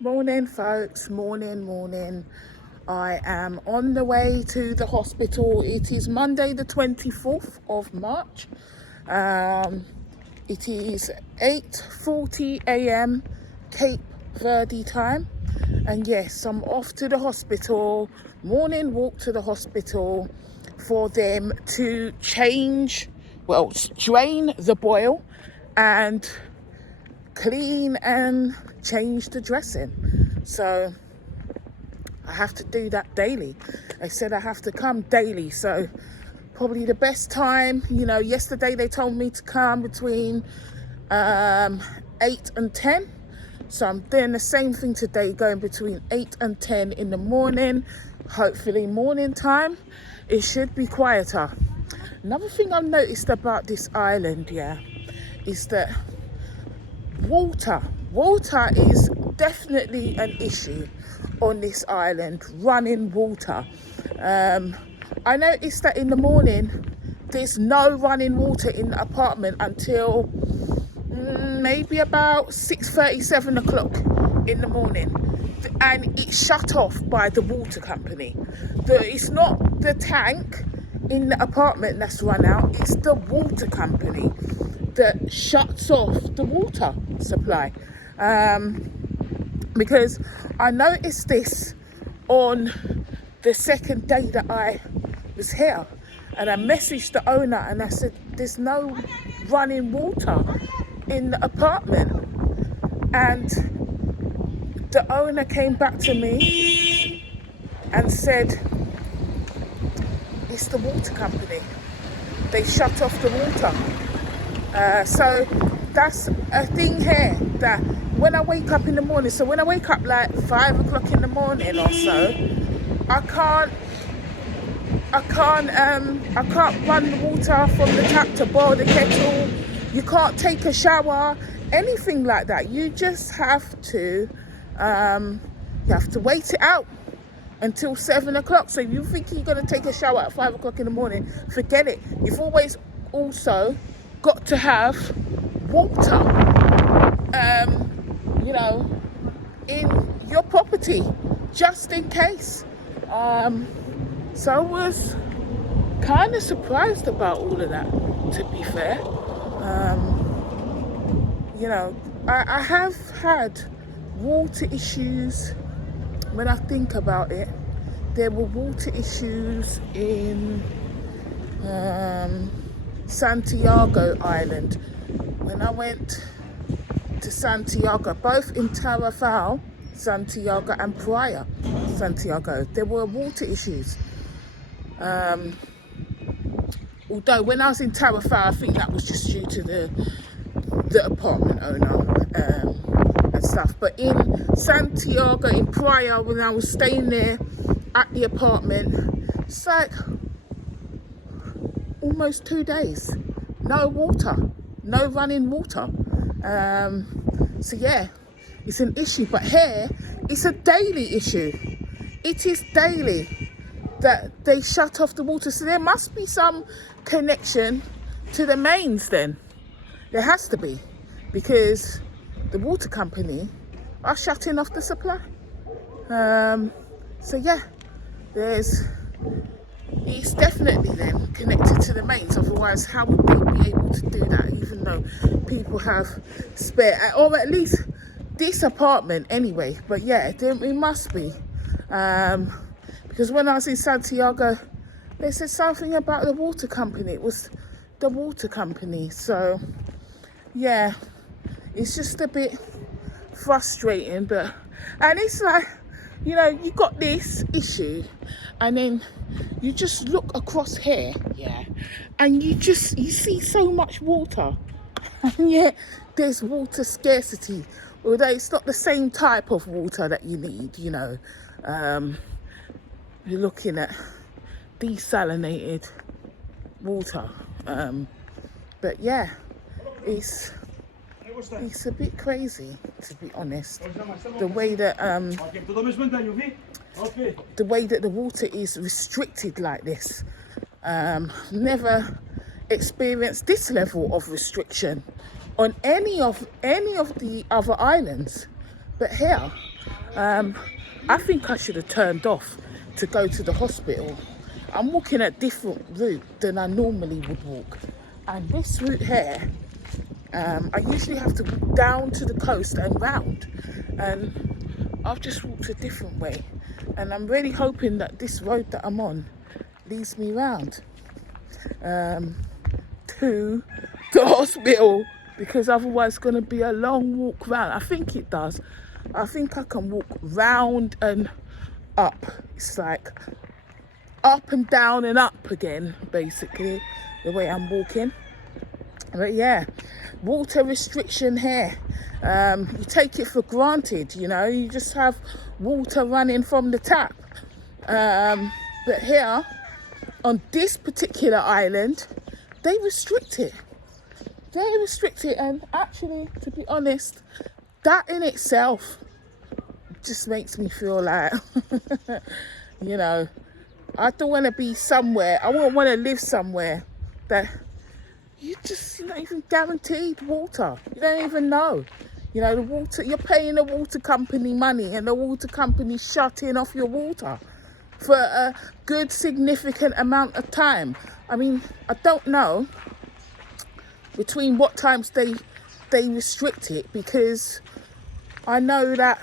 Morning, folks. Morning. I am on the way to the hospital. It is Monday the 24th of March. It is 8:40 a.m. Cape Verde time. And yes, I'm off to the hospital. Morning walk to the hospital for them to drain the boil and clean and change the dressing. So I have to do that daily. They said I have to come daily, so probably the best time, yesterday they told me to come between 8 and 10. So I'm doing the same thing today, going between 8 and 10 in the morning. Hopefully morning time, it should be quieter. Another thing I've noticed about this island, is that water is definitely an issue on this island. Running water. I noticed that in the morning there's no running water in the apartment until maybe about 6:30, 7 o'clock in the morning, and it's shut off by the water company. It's not the tank in the apartment that's run out, it's the water company that shuts off the water supply. Because I noticed this on the second day that I was here, and I messaged the owner and I said, there's no running water in the apartment. And the owner came back to me and said, it's the water company. They shut off the water. So that's a thing here, that when I wake up in the morning, so when I wake up like 5 o'clock in the morning or so, I can't run the water from the tap to boil the kettle. You can't take a shower, anything like that. You just have to wait it out until 7 o'clock. So if you think you're going to take a shower at 5 o'clock in the morning, forget it. You've always also got to have water, in your property, just in case. So I was kind of surprised about all of that, to be fair. I have had water issues. When I think about it, there were water issues in Santiago Island. When I went to Santiago, both in Tarrafal, Santiago, and Praia, Santiago, there were water issues. Although when I was in Tarrafal, I think that was just due to the apartment owner and stuff. But in Santiago, in Praia, when I was staying there at the apartment, it's like almost 2 days, no water, no running water. So yeah, it's an issue. But here, it's a daily issue. It is daily that they shut off the water. So there must be some connection to the mains then. There has to be, because the water company are shutting off the supply. So yeah, it's definitely then connected to the mains. Otherwise, how would they be able to do that, even though people have spare, or at least this apartment anyway? But yeah, it must be. Because when I was in Santiago, they said something about the water company. It was the water company. So yeah, it's just a bit frustrating. And it's like, you got this issue, and then you just look across here, and you see so much water, and yet there's water scarcity, although it's not the same type of water that you need. You're looking at desalinated water, but yeah, it's a bit crazy, to be honest, the way that the water is restricted like this. Never experienced this level of restriction on any of the other islands, but here I think I should have turned off to go to the hospital. I'm walking a different route than I normally would walk. And this route here, I usually have to walk down to the coast and round. And I've just walked a different way. And I'm really hoping that this road that I'm on leads me round to the hospital, because otherwise it's going to be a long walk round. I think it does. I think I can walk round and up. It's like up and down and up again, basically, the way I'm walking. But yeah, water restriction here. You take it for granted, you know, you just have water running from the tap. But here, on this particular island, they restrict it. They restrict it, and actually, to be honest, that in itself just makes me feel like, you know, I don't want to be somewhere, I won't want to live somewhere that you're not even guaranteed water. You don't even know. You know, the water, you're paying the water company money, and the water company shutting off your water for a good significant amount of time. I mean, I don't know between what times they restrict it, because I know that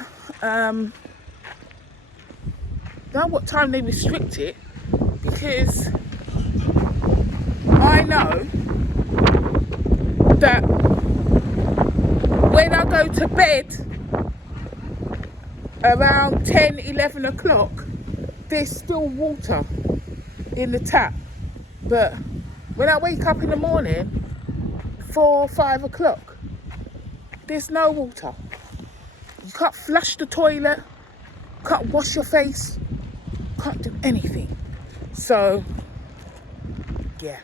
now what time they restrict it, because I know that when I go to bed around 10, 11 o'clock, there's still water in the tap. But when I wake up in the morning, 4 or 5 o'clock, there's no water. You can't flush the toilet, can't wash your face, can't do anything. So yeah,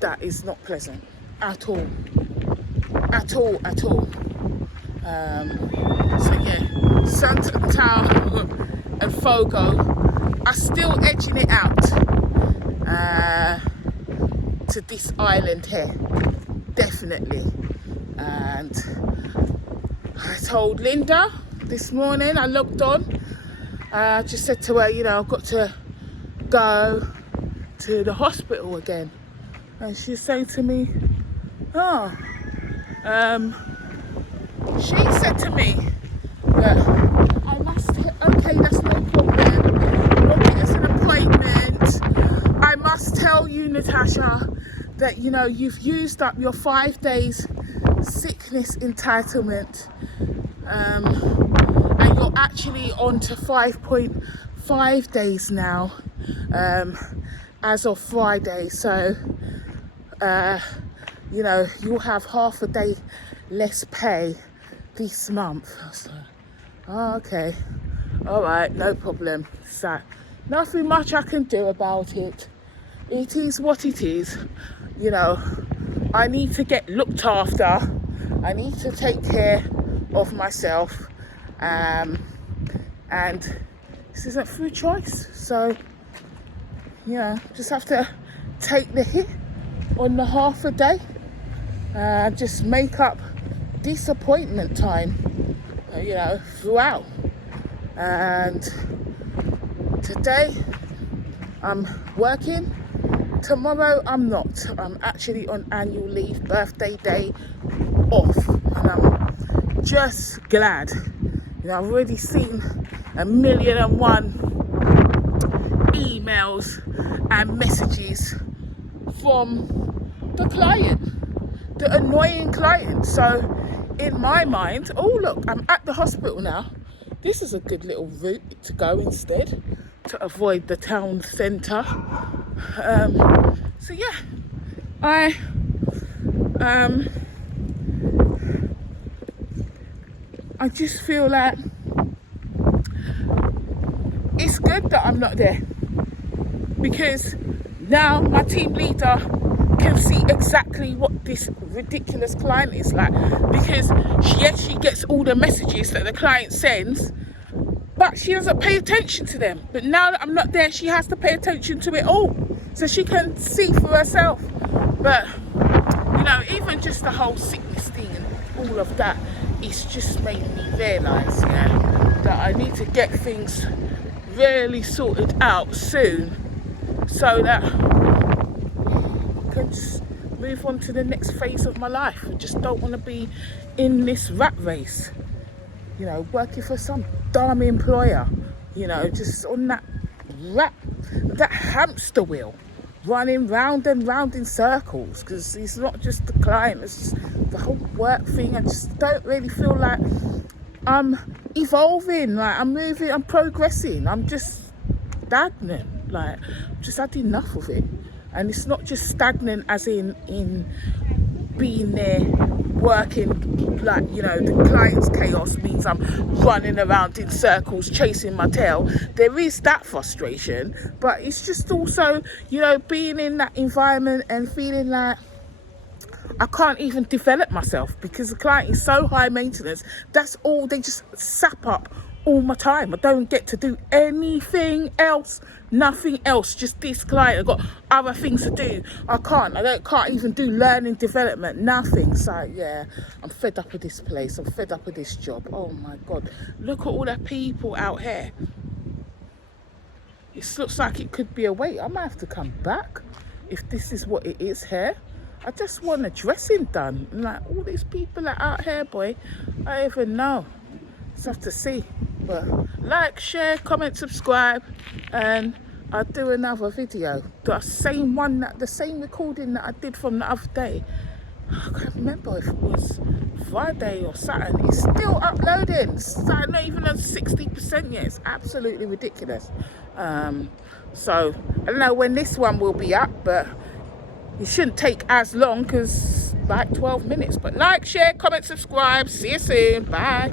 that is not pleasant at all. So yeah, Santa Nicolau and Fogo are still edging it out to this island here, definitely. And I told Linda this morning, I logged on, I just said to her, you know, I've got to go to the hospital again. And she's saying to me, oh, she said to me that I must, okay, that's no problem, we'll get us an appointment. I must tell you, Natasha, that, you know, you've used up your 5 days sickness entitlement, and you're actually on to 5.5 days now, as of Friday. So you know, you'll have half a day less pay this month. I was like, oh, okay, all right, no problem. So nothing much I can do about it. It is what it is. You know, I need to get looked after. I need to take care of myself, and this isn't through choice. So yeah, just have to take the hit on the half a day, just make up disappointment time, you know, throughout. And today I'm working, tomorrow I'm not. I'm actually on annual leave, birthday day off, and I'm just glad. You know, I've already seen 1,000,001 emails and messages from the client, the annoying client. So in my mind, oh look, I'm at the hospital now. This is a good little route to go instead, to avoid the town centre. So yeah, I just feel like it's good that I'm not there, because now my team leader can see exactly what this ridiculous client is like, because she gets all the messages that the client sends, but she doesn't pay attention to them. But now that I'm not there, she has to pay attention to it all, so she can see for herself. But you know, even just the whole sickness thing and all of that, it's just made me realise, yeah, that I need to get things really sorted out soon so that I can just move on to the next phase of my life. I just don't want to be in this rat race, you know, working for some dumb employer, you know, just on that hamster wheel, running round and round in circles, because it's not just the client, it's just the whole work thing. I just don't really feel like I'm evolving, like I'm moving, I'm progressing. I'm just stagnant, like just had enough of it. And it's not just stagnant as in being there working, like, you know, the client's chaos means I'm running around in circles chasing my tail. There is that frustration, but it's just also, you know, being in that environment and feeling like I can't even develop myself because the client is so high maintenance. That's all, they just sap up all my time. I don't get to do anything else, nothing else, just this client. I've got other things to do. I can't even do learning development, nothing. So yeah, I'm fed up with this place. I'm fed up with this job. Oh my God, look at all the people out here. It looks like it could be a wait. I might have to come back if this is what it is here. I just want a dressing done. Like, all these people are out here, boy. I don't even know. Just have to see. But like, share, comment, subscribe, and I'll do another video. The same recording that I did from the other day. I can't remember if it was Friday or Saturday. It's still uploading. It's not even at 60% yet. It's absolutely ridiculous. So I don't know when this one will be up, but it shouldn't take as long, because like 12 minutes. But like, share, comment, subscribe. See you soon. Bye.